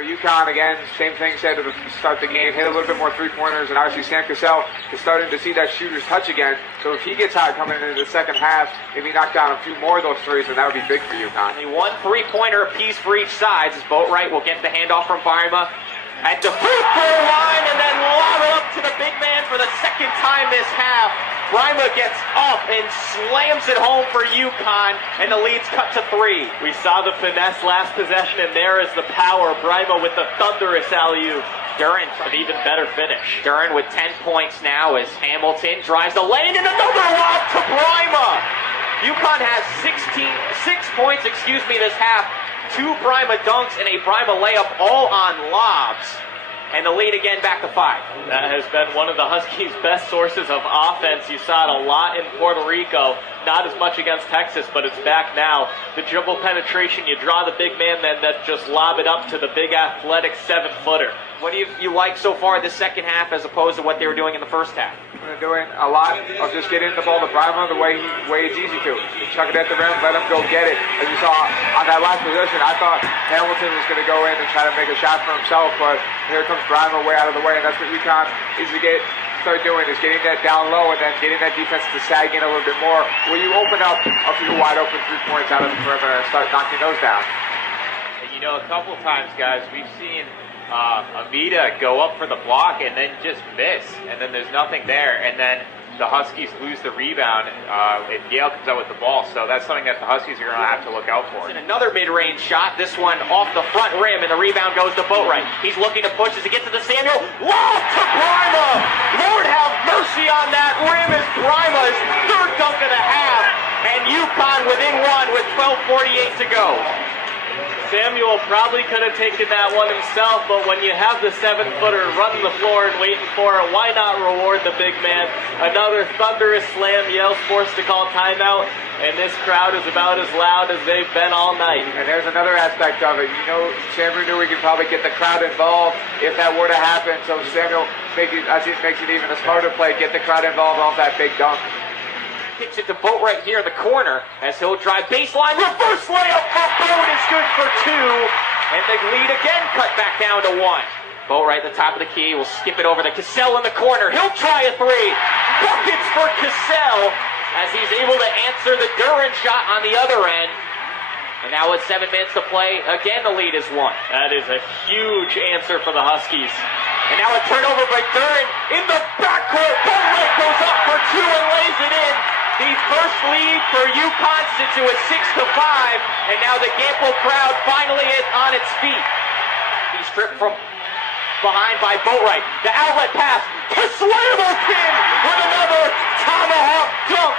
For UConn, again, same thing said to start the game, hit a little bit more three-pointers, and obviously Sam Cassell is starting to see that shooter's touch again. So if he gets hot coming into the second half, if he knocked down a few more of those threes, then that would be big for UConn. Only one three-pointer apiece for each side as Boatwright will get the handoff from Barima at the free throw line and then lob it up to the big man for the second time this half. Brima gets up and slams it home for UConn, and the lead's cut to 3. We saw the finesse last possession, and there is the power. Brima with the thunderous alley-oop. Duran, an even better finish. Duran with 10 points now as Hamilton drives the lane and another lob to Brima. UConn has 6 points, this half. 2 Brima dunks and a Brima layup, all on lobs. And the lead again back to 5. That has been one of the Huskies' best sources of offense. You saw it a lot in Puerto Rico. Not as much against Texas, but it's back now. The dribble penetration, you draw the big man, then that just lob it up to the big athletic 7-footer. What do you like so far this second half as opposed to what they were doing in the first half? They're doing a lot of just getting the ball to Brima the way it's easy to. Chuck it at the rim, let him go get it. As you saw on that last possession, I thought Hamilton was going to go in and try to make a shot for himself, but here comes Brima way out of the way, and that's what UConn needs to start doing, is getting that down low and then getting that defense to sag in a little bit more, where you open up a few wide open 3 points out of the perimeter and start knocking those down. And a couple times, guys, we've seen Avita go up for the block and then just miss, and then there's nothing there, and then the Huskies lose the rebound if Yale comes out with the ball. So that's something that the Huskies are going to have to look out for. And another mid-range shot, this one off the front rim, and the rebound goes to Boatwright. He's looking to push as he gets to the Samuel. Lob to Brima! Lord have mercy on that rim as Brima's third dunk of the half, and UConn within 1 with 12:48 to go. Samuel probably could have taken that one himself, but when you have the 7-footer running the floor and waiting for it, why not reward the big man? Another thunderous slam. Yale's forced to call timeout, and this crowd is about as loud as they've been all night. And there's another aspect of it. Samuel knew he could probably get the crowd involved if that were to happen, so Samuel makes it even a smarter play, get the crowd involved off that big dunk. Kicks it to Boatwright here in the corner as he'll drive baseline. Reverse layup for Boat is good for 2. And the lead again cut back down to 1. Boatwright at the top of the key will skip it over to Cassell in the corner. He'll try a 3. Buckets for Cassell as he's able to answer the Duran shot on the other end. And now with 7 minutes to play, again the lead is 1. That is a huge answer for the Huskies. And now a turnover by Duran in the backcourt. Boatwright goes up for 2 and lays it in. The first lead for UConn since it was 6-5, and now the Gamble crowd finally is on its feet. He's stripped from behind by Boatwright. The outlet pass to Hamilton with another tomahawk dunk.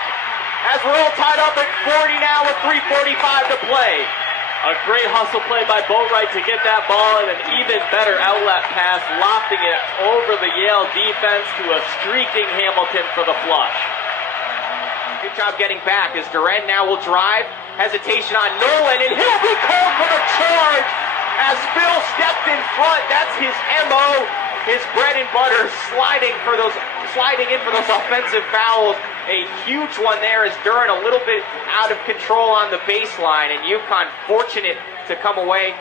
As we're all tied up at 40 now with 3:45 to play. A great hustle play by Boatwright to get that ball, and an even better outlet pass, lofting it over the Yale defense to a streaking Hamilton for the flush. Good job getting back as Duran now will drive. Hesitation on Nolan, and he'll be called for the charge as Phil stepped in front. That's his MO, his bread and butter, sliding in for those offensive fouls. A huge one there as Duran a little bit out of control on the baseline, and UConn fortunate to come away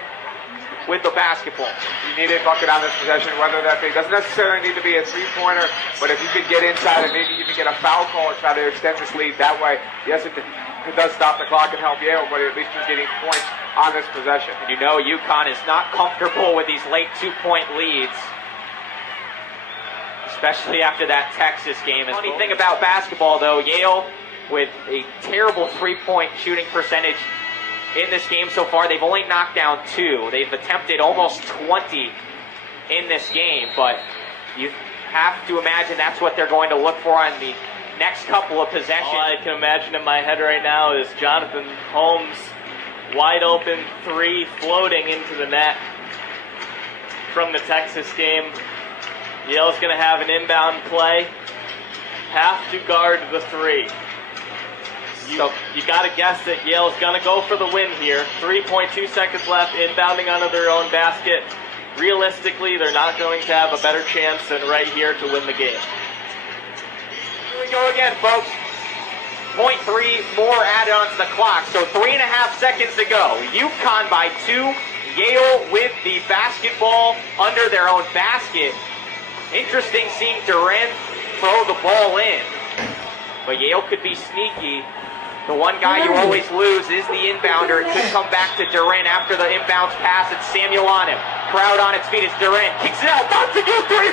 with the basketball. You need a bucket on this possession, whether that be, doesn't necessarily need to be a 3-pointer, but if you could get inside and maybe even get a foul call and try to extend this lead that way, yes, it does stop the clock and help Yale, but at least you're getting points on this possession. And UConn is not comfortable with these late 2-point leads, especially after that Texas game. The funny thing about basketball, though, Yale with a terrible 3-point shooting percentage in this game so far. They've only knocked down 2. They've attempted almost 20 in this game, but you have to imagine that's what they're going to look for on the next couple of possessions. All I can imagine in my head right now is Jonathan Holmes, wide open 3, floating into the net from the Texas game. Yale's going to have an inbound play, have to guard the 3. You got to guess that Yale's going to go for the win here. 3.2 seconds left, inbounding onto their own basket. Realistically, they're not going to have a better chance than right here to win the game. Here we go again, folks. 0.3 more added onto the clock, so 3.5 seconds to go. UConn by 2. Yale with the basketball. ball under their own basket. Interesting seeing Durant throw the ball in. But Yale could be sneaky. The one guy you always lose is the inbounder. It could come back to Durant after the inbounds pass. It's Samuel on him. Crowd on its feet as Durant kicks it out. About to go 3